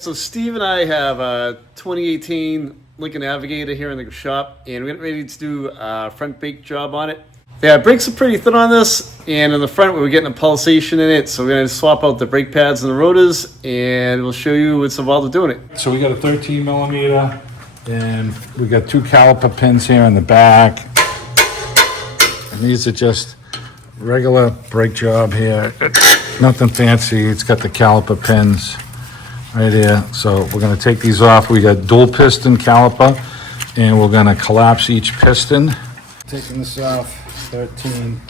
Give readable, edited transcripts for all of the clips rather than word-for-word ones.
So Steve and I have a 2018 Lincoln Navigator here in the shop, and we're getting ready to do a front bake job on it. Yeah, brakes are pretty thin on this, and in the front we were getting a pulsation in it, so we're going to swap out the brake pads and the rotors, and we'll show you what's involved with doing it. So we got a 13 millimeter, and we got two caliper pins here in the back, and these are just regular brake job here, nothing fancy. It's got the caliper pins right here. So we're going to take these off. We got dual piston caliper, and we're going to collapse each piston. Taking this off, 13.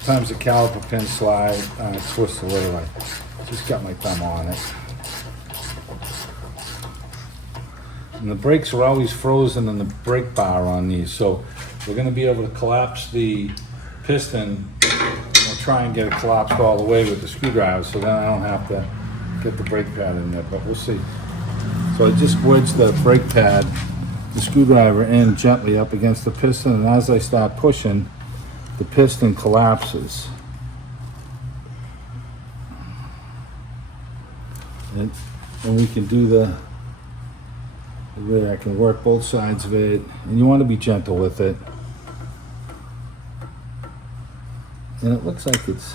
Sometimes the caliper pins slide, twist away. Like, just got my thumb on it. And the brakes are always frozen in the brake bar on these, so we're going to be able to collapse the piston. We'll try and get it collapsed all the way with the screwdriver, so then I don't have to get the brake pad in there, but we'll see. So I just wedge the brake pad, the screwdriver in gently up against the piston, and as I start pushing, the piston collapses. And we can do the way I can work both sides of it, and you want to be gentle with it. And it looks like it's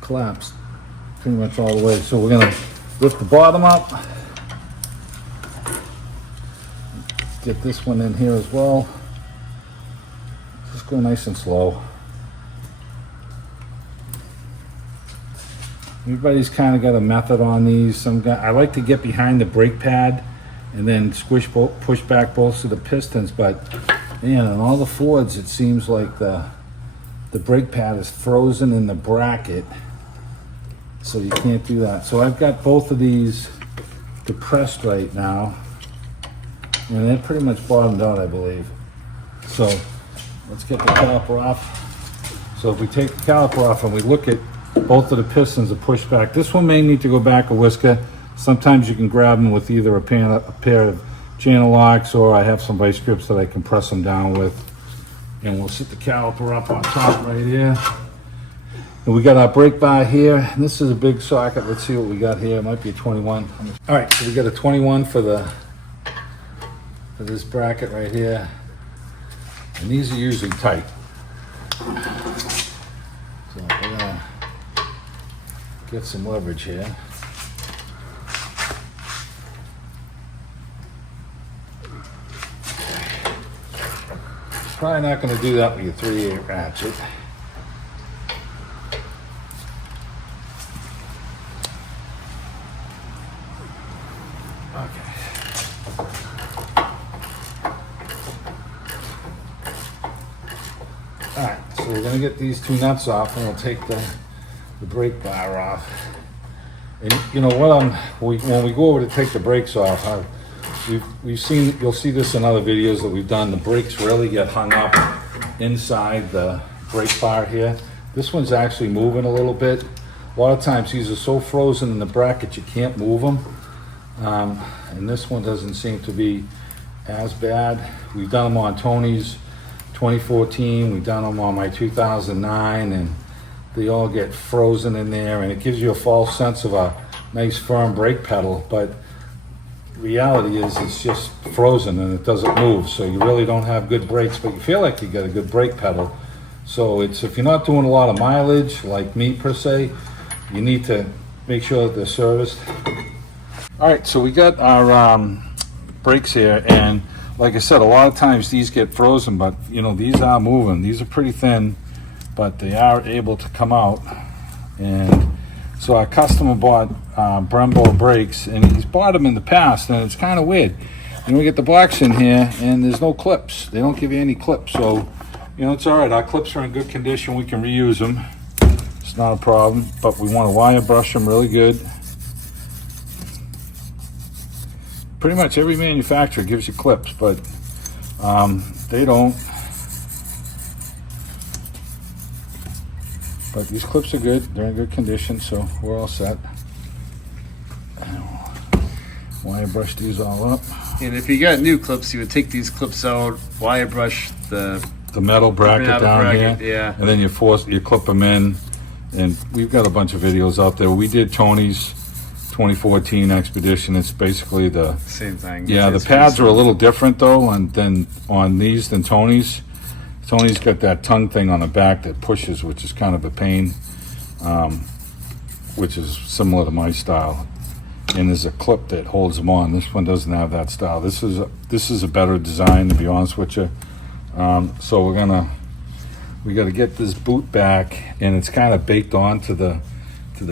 collapsed pretty much all the way. So we're gonna lift the bottom up, get this one in here as well. Just go nice and slow. Everybody's kind of got a method on these. I like to get behind the brake pad and then push back both of the pistons, but man, on all the Fords it seems like the brake pad is frozen in the bracket, so you can't do that. So I've got both of these depressed right now, and they're pretty much bottomed out, I believe. So let's get the caliper off. So if we take the caliper off and we look at both of the pistons are pushed back, this one may need to go back a whisker. Sometimes you can grab them with either a pair of channel locks, or I have some vice grips that I can press them down with. And we'll sit the caliper up on top right here. And we got our brake bar here. And this is a big socket. Let's see what we got here. It might be a 21. All right, so we got a 21 for this bracket right here. And these are usually tight. So we're gonna get some leverage here. Probably not going to do that with your 3/8 ratchet. Okay. All right, so we're going to get these two nuts off, and we'll take the brake bar off. And you know what? When we go over to take the brakes off, you'll see this in other videos that we've done. The brakes really get hung up inside the brake bar here. This one's actually moving a little bit. A lot of times these are so frozen in the bracket you can't move them. And this one doesn't seem to be as bad. We've done them on Tony's 2014. We've done them on my 2009, and they all get frozen in there, and it gives you a false sense of a nice firm brake pedal, but reality is it's just frozen and it doesn't move, so you really don't have good brakes, but you feel like you got a good brake pedal. So it's, if you're not doing a lot of mileage like me per se, you need to make sure that they're serviced. All right, so we got our brakes here, and like I said, a lot of times these get frozen, but you know, these are moving. These are pretty thin, but they are able to come out. And so our customer bought Brembo brakes, and he's bought them in the past, and it's kind of weird. And we get the blocks in here, and there's no clips. They don't give you any clips, so you know, it's all right. Our clips are in good condition. We can reuse them. It's not a problem, but we want to wire brush them really good. Pretty much every manufacturer gives you clips, but they don't. But these clips are good. They're in good condition, so we're all set. Wire brush these all up. And if you got new clips, you would take these clips out, wire brush the metal bracket down here, yeah, and then you clip them in, And we've got a bunch of videos out there. We did Tony's 2014 Expedition. It's basically the Same thing. yeah. The It's pads are a pretty little different though, on these than Tony's. Tony's got that tongue thing on the back that pushes, which is kind of a pain, which is similar to my style. And there's a clip that holds them on. This one doesn't have that style. This is a better design, to be honest with you. So we got to get this boot back, and it's kind of baked onto the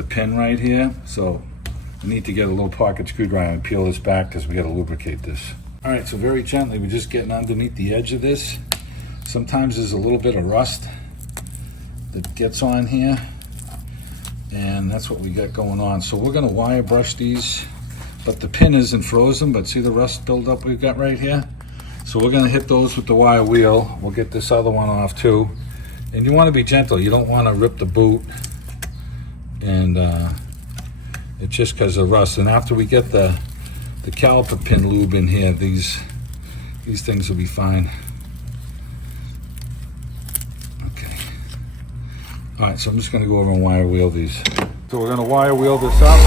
pin right here. So I need to get a little pocket screwdriver and peel this back because we got to lubricate this. All right, so very gently, we're just getting underneath the edge of this. Sometimes there's a little bit of rust that gets on here, and that's what we got going on. So we're gonna wire brush these, but the pin isn't frozen, but see the rust buildup we've got right here? So we're gonna hit those with the wire wheel. We'll get this other one off too. And you wanna be gentle. You don't wanna rip the boot, and it's just because of rust. And after we get the caliper pin lube in here, these things will be fine. All right, so I'm just gonna go over and wire wheel these. So we're gonna wire wheel this up.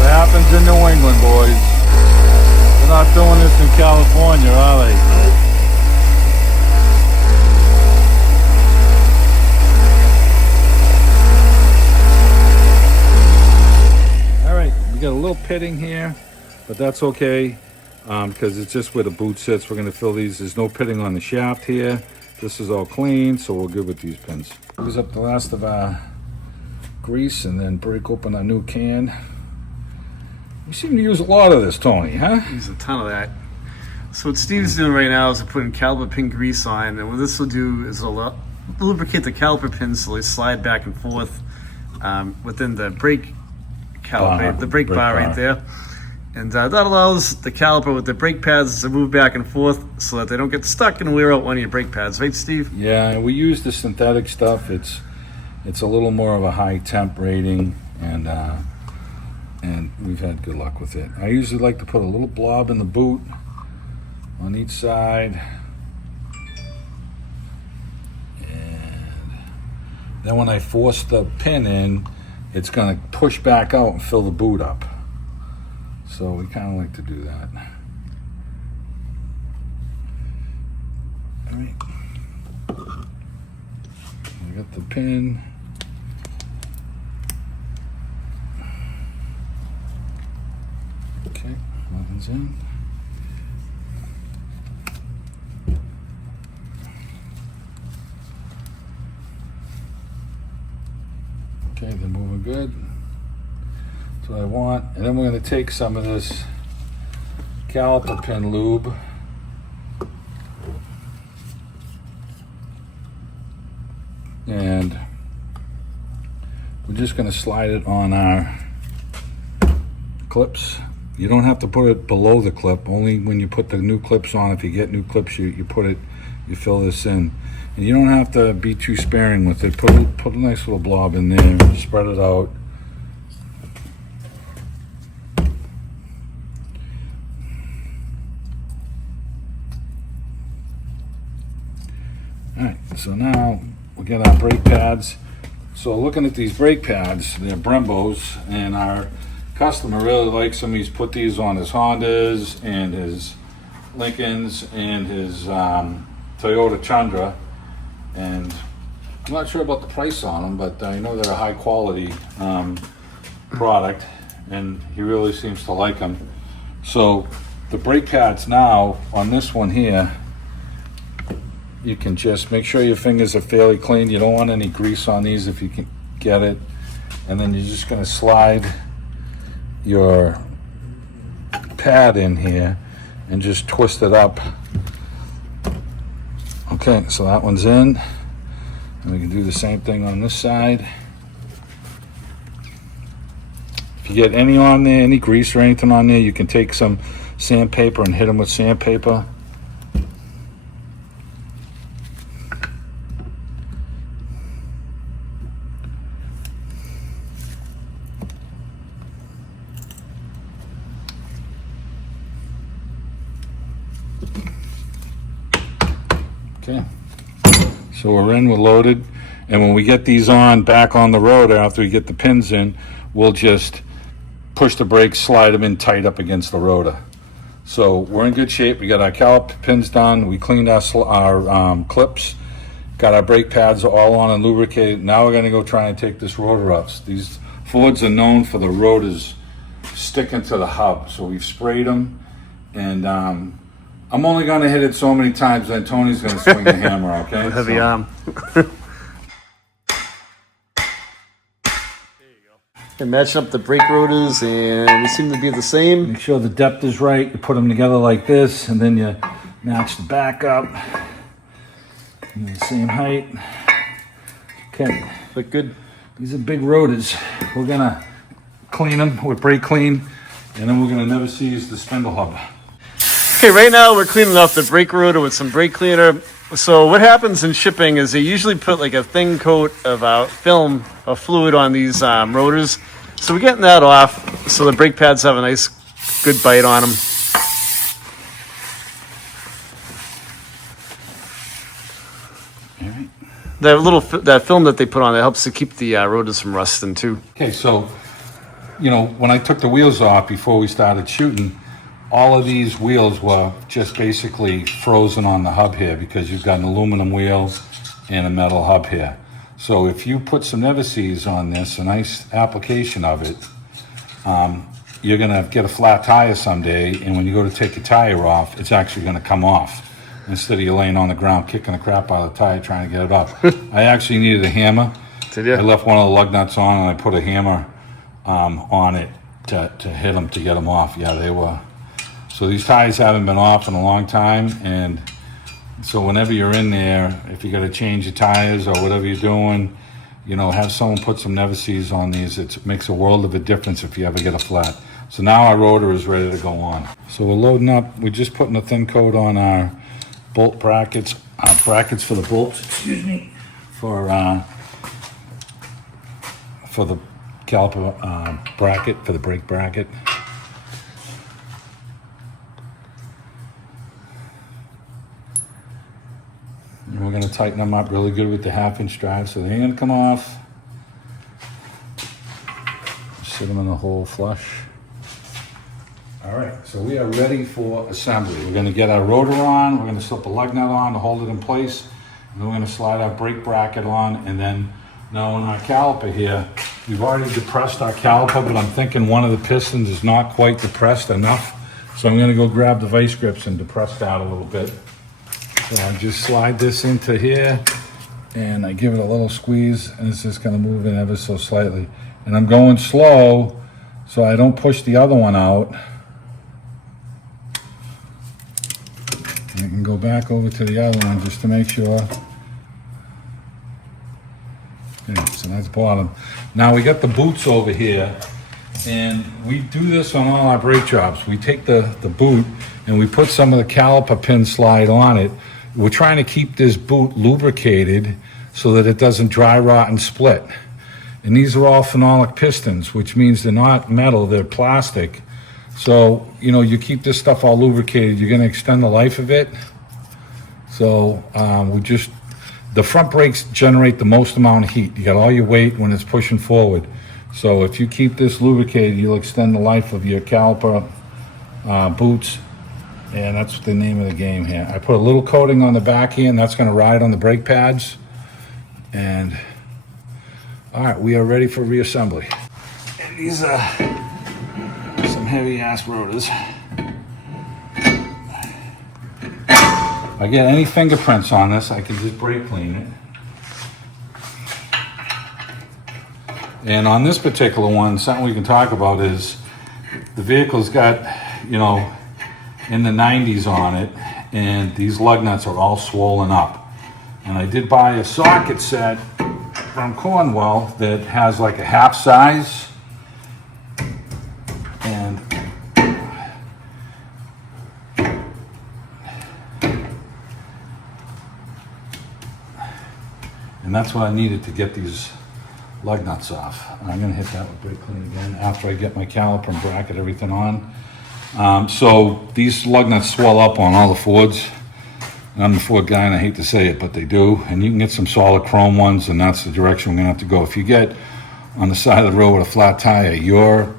What happens in New England, boys? Not doing this in California, are they? All right, we got a little pitting here, but that's okay because it's just where the boot sits. We're going to fill these. There's no pitting on the shaft here. This is all clean, so we're good with these pins. Use up the last of our grease and then break open our new can. You seem to use a lot of this, Tony, huh? Use a ton of that. So what Steve's doing right now is putting caliper pin grease on, and what this will do is it'll lubricate the caliper pins so they slide back and forth within the brake caliper, the brake bar right there. And that allows the caliper with the brake pads to move back and forth so that they don't get stuck and wear out one of your brake pads, right, Steve? Yeah, we use the synthetic stuff. It's a little more of a high temp rating, and we've had good luck with it. I usually like to put a little blob in the boot on each side, and then when I force the pin in, it's going to push back out and fill the boot up. So we kind of like to do that. All right, I got the pin. Okay, nothing's in. Okay, they're moving good. That's what I want. And then we're going to take some of this caliper pin lube and we're just going to slide it on our clips. You don't have to put it below the clip, only when you put the new clips on. If you get new clips, you put it, you fill this in. And you don't have to be too sparing with it. Put a nice little blob in there, spread it out. All right, so now we get our brake pads. So looking at these brake pads, they're Brembos, and our customer really likes them. He's put these on his Hondas and his Lincolns and his Toyota Tundra, and I'm not sure about the price on them, but I know they're a high quality product, and he really seems to like them. So the brake pads now on this one here, you can just make sure your fingers are fairly clean. You don't want any grease on these if you can get it, and then you're just going to slide your pad in here and just twist it up. Okay, so that one's in, and we can do the same thing on this side. If you get any on there, any grease or anything on there, you can take some sandpaper and hit them with sandpaper. So we're in, we're loaded, and when we get these on back on the rotor after we get the pins in, we'll just push the brakes, slide them in tight up against the rotor. So we're in good shape. We got our caliper pins done. We cleaned our clips. Got our brake pads all on and lubricated. Now we're going to go try and take this rotor up. These Fords are known for the rotors sticking to the hub. So we've sprayed them, and I'm only going to hit it so many times, then Tony's going to swing the hammer, okay? Heavy arm. And matching up the brake rotors, and they seem to be the same. Make sure the depth is right. You put them together like this, and then you match the back up. The same height. Okay. Look good. These are big rotors. We're gonna clean them with brake clean, and then we're gonna never seize the spindle hub. Okay, right now we're cleaning off the brake rotor with some brake cleaner. So what happens in shipping is they usually put like a thin coat of film or fluid on these rotors. So we're getting that off so the brake pads have a nice good bite on them. All right. That film that they put on, it helps to keep the rotors from rusting too. Okay, so, you know, when I took the wheels off before we started shooting, all of these wheels were just basically frozen on the hub here because you've got an aluminum wheel and a metal hub here. So if you put some Never-Seez on this, a nice application of it, you're gonna get a flat tire someday, and when you go to take the tire off, it's actually gonna come off. Instead of you laying on the ground kicking the crap out of the tire trying to get it up. I actually needed a hammer. Did you? I left one of the lug nuts on and I put a hammer on it to hit them to get them off. Yeah, they were. So these tires haven't been off in a long time, and so whenever you're in there, if you got to change your tires or whatever you're doing, you know, have someone put some Never-Seez on these. It makes a world of a difference if you ever get a flat. So now our rotor is ready to go on. So we're loading up. We're just putting a thin coat on our bolt brackets, brackets for the bolts, excuse me, for the caliper bracket, for the brake bracket. And we're going to tighten them up really good with the 1/2-inch drive so they ain't going to come off. Sit them in the hole flush. All right, so we are ready for assembly. We're going to get our rotor on, we're going to slip a lug nut on to hold it in place, and then we're going to slide our brake bracket on, and then now on our caliper here, we've already depressed our caliper, but I'm thinking one of the pistons is not quite depressed enough, so I'm going to go grab the vice grips and depress that a little bit. So I just slide this into here, and I give it a little squeeze, and it's just going to move in ever so slightly. And I'm going slow, so I don't push the other one out. I can go back over to the other one just to make sure. Okay, so that's bottom. Now we got the boots over here, and we do this on all our brake jobs. We take the boot and we put some of the caliper pin slide on it. We're trying to keep this boot lubricated so that it doesn't dry rot and split. And these are all phenolic pistons, which means they're not metal, they're plastic. So, you know, you keep this stuff all lubricated, you're gonna extend the life of it. So the front brakes generate the most amount of heat. You got all your weight when it's pushing forward. So if you keep this lubricated, you'll extend the life of your caliper boots. And that's the name of the game here. I put a little coating on the back here, and that's gonna ride on the brake pads. And, all right, we are ready for reassembly. And these are some heavy ass rotors. If I get any fingerprints on this, I can just brake clean it. And on this particular one, something we can talk about is the vehicle's got, you know, in the 90s on it, and these lug nuts are all swollen up. And I did buy a socket set from Cornwell that has like a half size, and that's what I needed to get these lug nuts off. I'm gonna hit that with brake clean again after I get my caliper and bracket everything on. So these lug nuts swell up on all the Fords. I'm the Ford guy and I hate to say it, but they do. And you can get some solid chrome ones, and that's the direction we're gonna have to go. If you get on the side of the road with a flat tire, your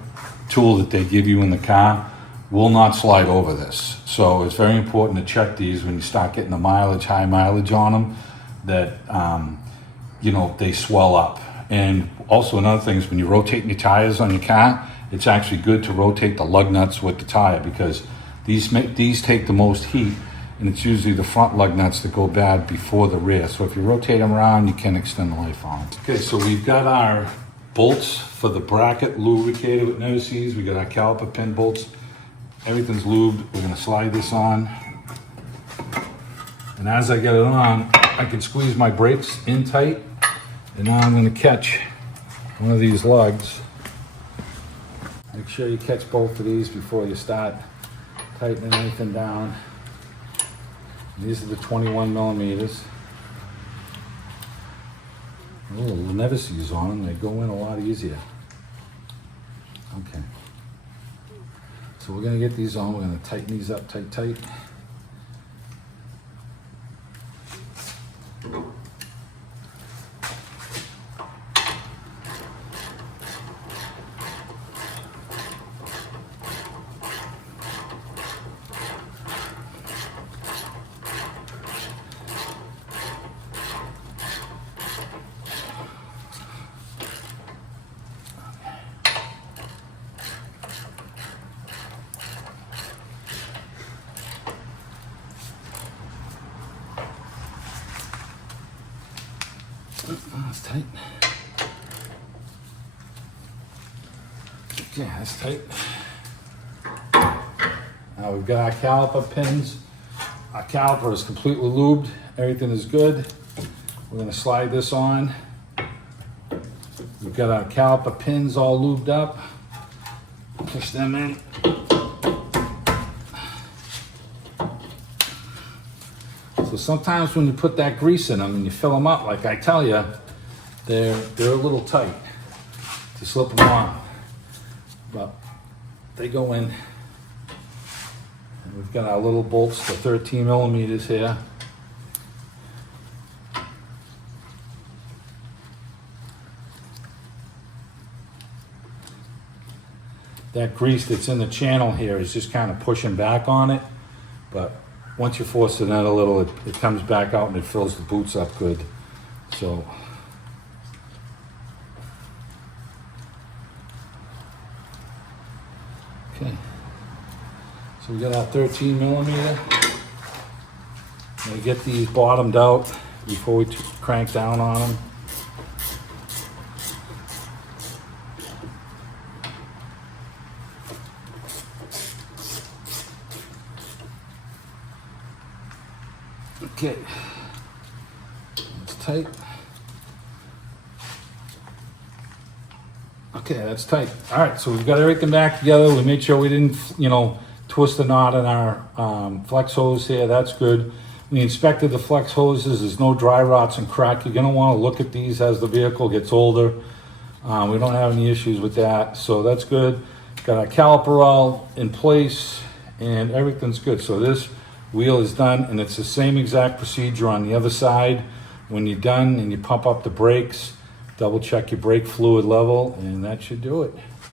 tool that they give you in the car will not slide over this. So it's very important to check these when you start getting the mileage, high mileage on them, that you know, they swell up. And also another thing is when you're rotating your tires on your car, it's actually good to rotate the lug nuts with the tire, because these take the most heat, and it's usually the front lug nuts that go bad before the rear. So if you rotate them around, you can extend the life on them. Okay, so we've got our bolts for the bracket lubricated with no seals. We got our caliper pin bolts. Everything's lubed. We're gonna slide this on. And as I get it on, I can squeeze my brakes in tight. And now I'm gonna catch one of these lugs. Make sure you catch both of these before you start tightening anything down. These are the 21 millimeters. Oh, the never seals on them. They go in a lot easier. Okay. So we're gonna get these on. We're gonna tighten these up tight. That's tight. Okay, that's tight. Now we've got our caliper pins. Our caliper is completely lubed. Everything is good. We're going to slide this on. We've got our caliper pins all lubed up. Push them in. So sometimes when you put that grease in them and you fill them up, like I tell you, they're a little tight to slip them on. But they go in. And we've got our little bolts, the 13 millimeters here. That grease that's in the channel here is just kind of pushing back on it, but once you force it in a little, it comes back out and it fills the boots up good. So okay, so we got our 13 millimeter. We get these bottomed out before we crank down on them. Okay, it's tight. Okay, that's tight. All right, so we've got everything back together. We made sure we didn't, twist the knot in our flex hose here. That's good. We inspected the flex hoses. There's no dry rots and crack. You're gonna wanna look at these as the vehicle gets older. We don't have any issues with that, so that's good. Got our caliper all in place and everything's good. So this wheel is done, and it's the same exact procedure on the other side. When you're done and you pump up the brakes, double check your brake fluid level, and that should do it.